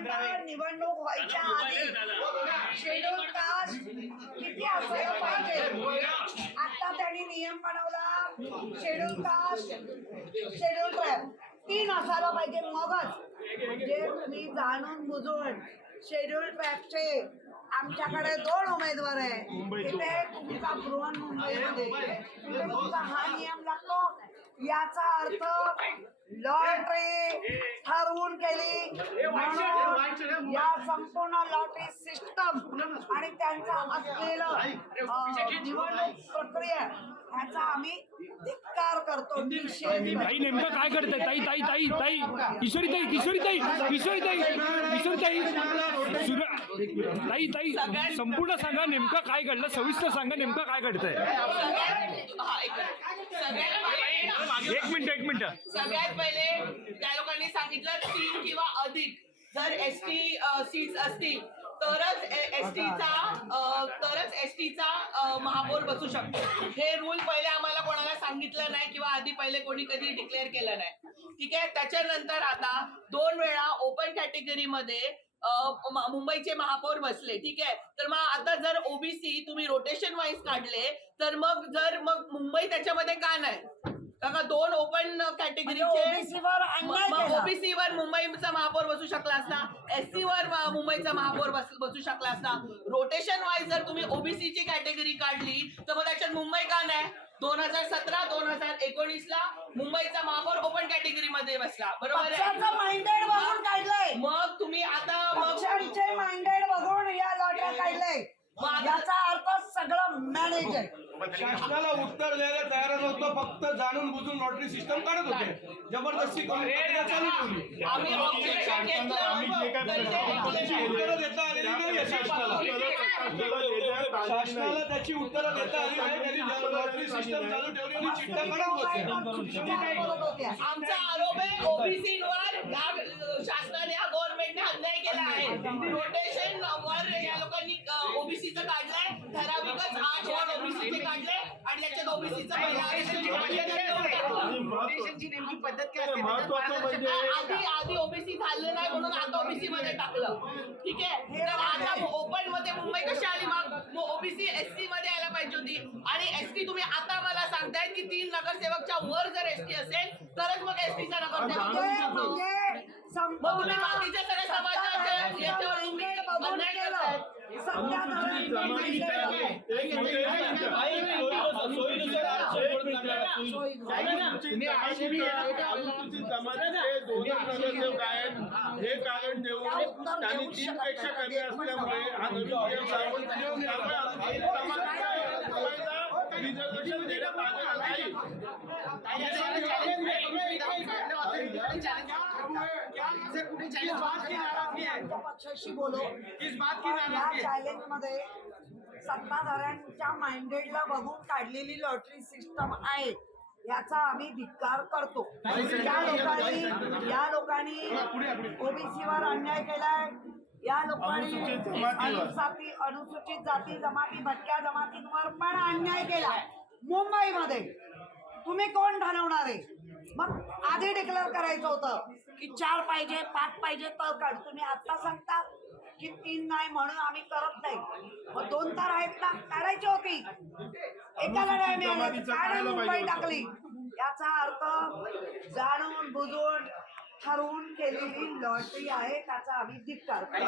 साधारणतः निवडणूक व्हायच्या आधी शेड्यूल कास्ट किती असायला पाहिजे. आता त्यांनी नियम बनवला शेड्यूल कास्ट शेड्यूल ट्राईब 3 असायला पाहिजे. मगच म्हणजे तुम्ही जाणून बुजून शेड्यूल ट्राईबचे आमच्याकडे 2 उमेदवार आहे तिथे तुमचा बृहन्मुंबईमध्ये तुमचा हा नियम लागतो. याचा अर्थ लॉटरी ठरवून केली म्हणून या संपूर्ण लॉटरी सिस्टम आणि त्यांचा असलेलं निवडणूक प्रक्रिया ह्याचा आम्ही धिक्कार करतो. ताई नेमकं काय करताय? ताई ताई ताई ताई किशोरीताई किशोरीताई किशोरीताई किशोरीताई ताई ताई संपूर्ण सांगा नेमकं काय घडलं, सविस्तर सांगा नेमकं काय घडतंय. एक मिनिट सगळ्यात पहिले त्या लोकांनी सांगितलं 3 किंवा अधिक जर एसटी सीट्स असतील तरच एसटीचा महापौर बसू शकतो. हे रूल पहिले आम्हाला कोणाला सांगितलं नाही किंवा आधी पहिले कोणी कधी डिक्लेअर केलं नाही. ठीक आहे. त्याच्यानंतर आता 2 वेळा ओपन कॅटेगरीमध्ये मुंबईचे महापौर बसले. ठीक आहे. तर मग आता जर ओबीसी तुम्ही रोटेशन वाईज काढले तर मग मुंबई त्याच्यामध्ये का नाही? कारण 2 ओपन कॅटेगरीचे ओबीसीवर मुंबईचा महापौर बसू शकला असता, एससी वर मुंबईचा महापौर बसू शकला असता. रोटेशन वाईज जर तुम्ही ओबीसीची कॅटेगरी काढली तर मग त्याच्यात मुंबई का नाही? 2017-2019 ला मुंबईचा महापौर ओपन कॅटेगरी मध्ये बसला. बरोबर आहे. मग तुम्ही आता माइंडेड बघून या लॉटऱ्या काढलंय. याचा अर्थ सगळं मॅनेज आहे. शासनाला उत्तर द्यायला तयार नव्हतं, फक्त जाणून बुजून लॉटरी सिस्टम काढत होते. जबरदस्ती करून चालू ठेवली. आम्ही ऑब्जेक्शन उत्तरं देता आलेली नाही शासनाला त्याची उत्तरं देता आली नाही. त्यांनी लॉटरी सिस्टम चालू ठेवली आणि चिठ्ठ्या काढत होते. आमचा आरोप आहे ओबीसीवर शासनाने या गव्हर्नमेंटने अन्याय केला आहे. रोटेशन वर या लोकांनी ओबीसीचं काढलंय, ठराविकच 8 वॉर्ड ओबीसीचे काढले आणि त्याच्यात ओबीसीचं आधी ओबीसी झालं नाही म्हणून आता ओबीसी मध्ये टाकलं. ठीक आहे. तर आता ओपन मध्ये मुंबई कशी आली? मग ओबीसी एसटी मध्ये यायला पाहिजे होती. आणि एसटी तुम्ही आता मला सांगताय की 3 नगरसेवकच्या वर जर एसटी असेल तरच मग एसटीचा नगरसेवक मग तुम्ही बाकीच्या सगळ्या समाजाचे याच्यावर अन्याय करतायत. हे कारण देऊन त्यांनी 3 पेक्षा कमी असल्यामुळे रिझर्वेशन देण्यात आलेलं नाही. पक्षाशी बोलो. या चॅलेंज मध्ये सत्ताधाऱ्यांच्या माइंडेडला बघून काढलेली लॉटरी सिस्टम आहे याचा आम्ही धिक्कार करतो. या लोकांनी ओबीसीवर अन्याय केलाय. या लोकांनी अनुसूचित जाती जमाती भटक्या जमातींवर पण अन्याय केला. मुंबईमध्ये तुम्ही कोण ठरवणार आहे? मग आधी डिक्लेअर करायचं होतं की 4 पाहिजे 5 पाहिजे तर काढ. तुम्ही आता सांगता की 3 नाही म्हणून आम्ही करत नाही. मग 2 तर आहेत ना, काढायची होती. एकाला नाही मिळालं, मुंबई टाकली. याचा अर्थ जाणून बुजून ठरवून केलेली लॉटरी आहे त्याचा आम्ही धिक्कार करतो.